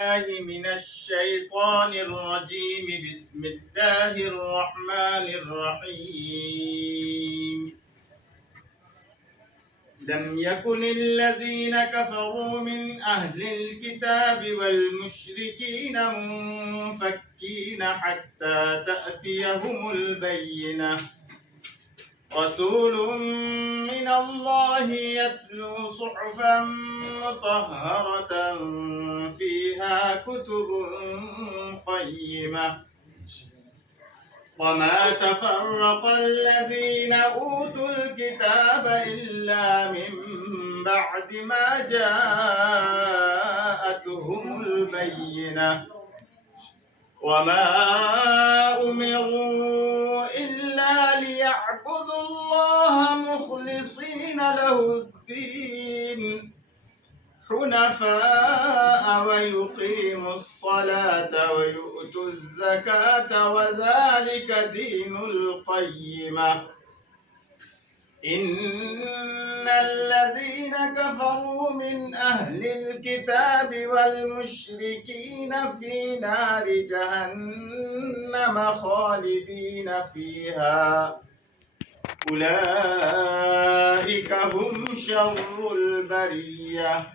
الله من الشيطان الرجيم. بسم الله الرحمن الرحيم. لم يكن الذين كفروا من أهل الكتاب والمشركين منفكين حتى تأتيهم البينة. رسول من الله يتلو صحفا مطهرة فيها كتب قيمة. وما تفرق الذين أوتوا الكتاب إلا من بعد ما جاءتهم البينة. وما أمروا إلا ليعبدوا الله مخلصين له الدين حنفاء ويقيموا الصلاة ويؤتوا الزكاة وذلك دين القيمة. إن الذين كفروا من أهل الكتاب والمشركين في نار جهنم خالدين فيها أولئك هم شر البرية.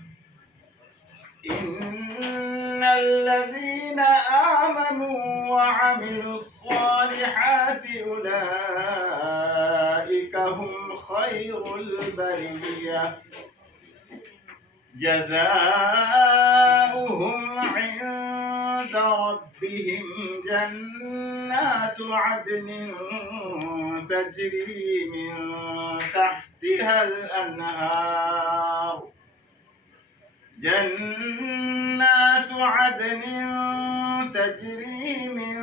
إن الذين آمنوا وعملوا الصالحات أولئك هم خير البرية. جزاؤهم عند ربهم جنات عدن تجري من تحتها الأنهار جنات عدن تجري من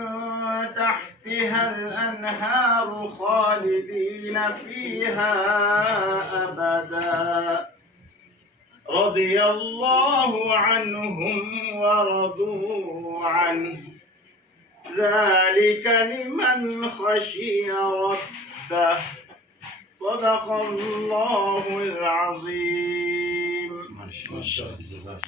تحتها الأنهار خالدين فيها أبدا. رضي الله عنهم ورضوا عنه ذلك لمن خشي ربه. صدق الله العظيم. ما شاء الله.